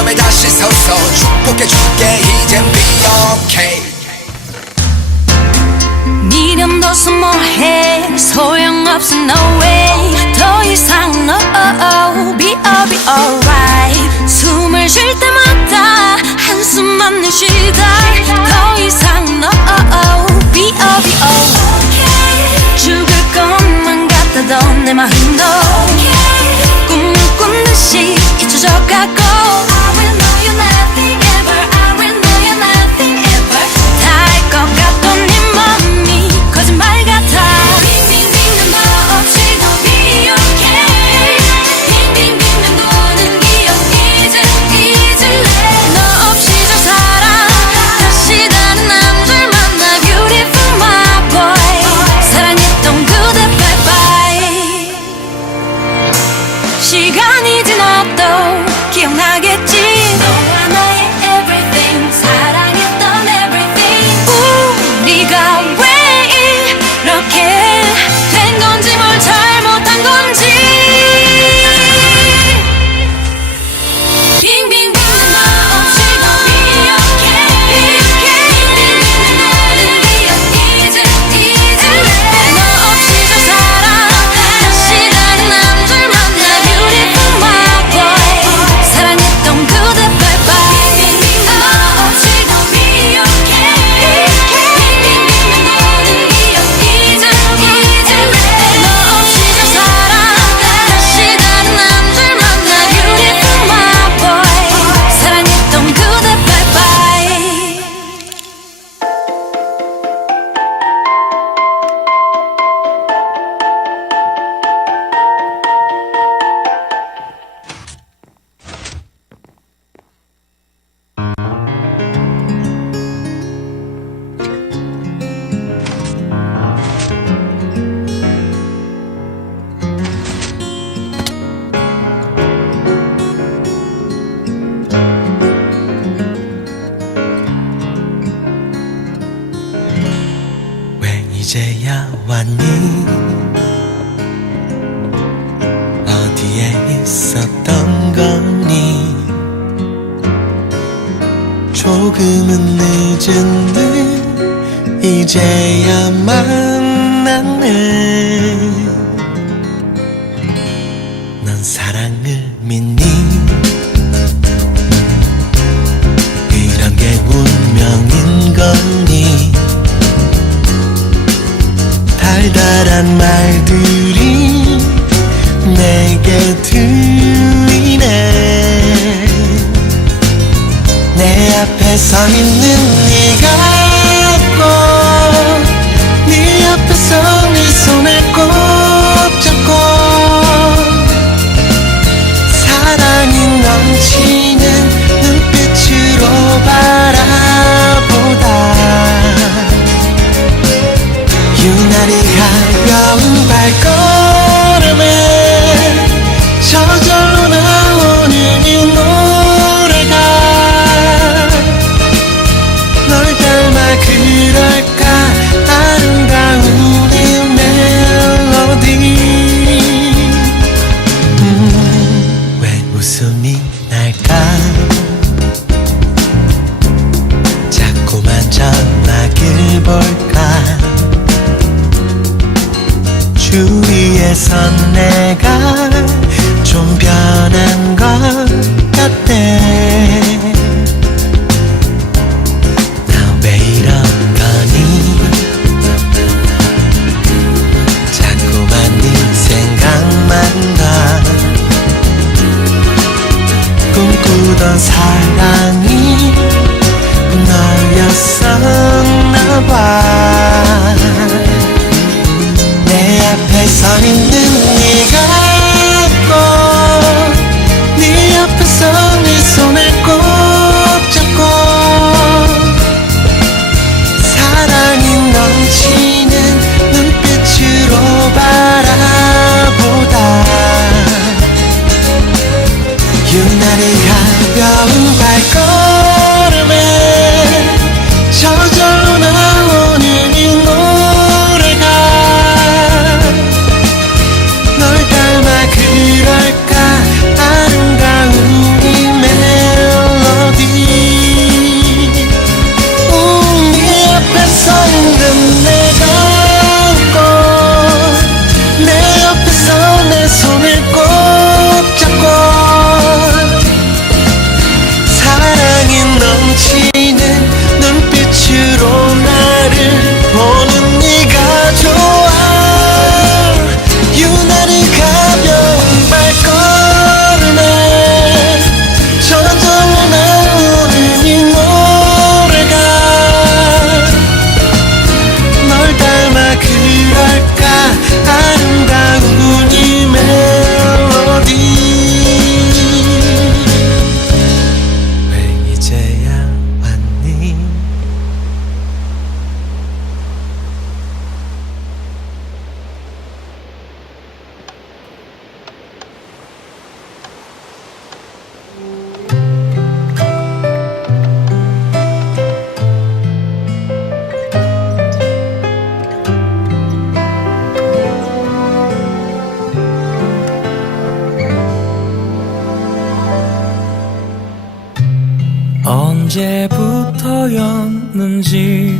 정점에 다시 서서 축복해 줄게. 이젠 be okay 믿음도서 뭐해? 소용없어 no way. 더 이상 no oh, oh, be, oh, be alright. 숨을 쉴 때마다 이제야 왔니? 어디에 있었던 거니? 조금은 늦은 듯 이제야 만났네. 세상 있는 산내 언제부터였는지.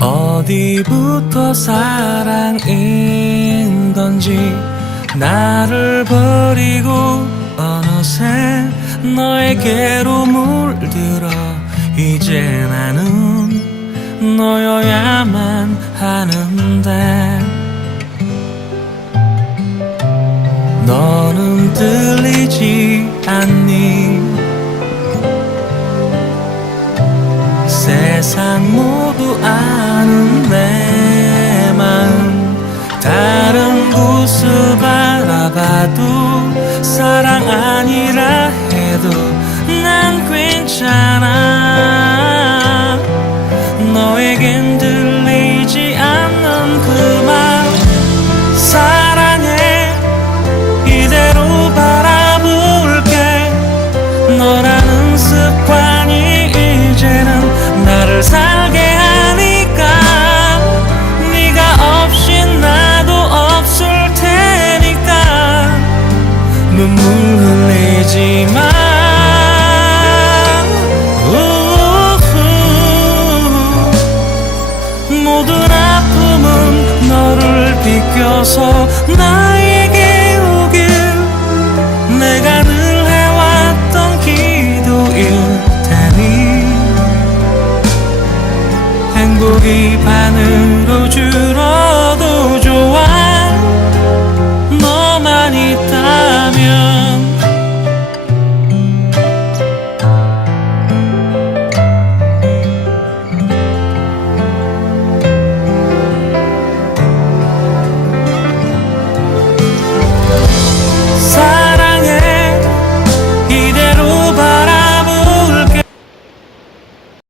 어디부터 사랑인 건지 나를 버리고 어느새 너에게로 물들어. 이제 나는 너여야만 하는데. 너는 들리지 않니 세상 모두 아는 내 마음. 다른 곳을 바라봐도 사랑 아니라 해도 난 괜찮아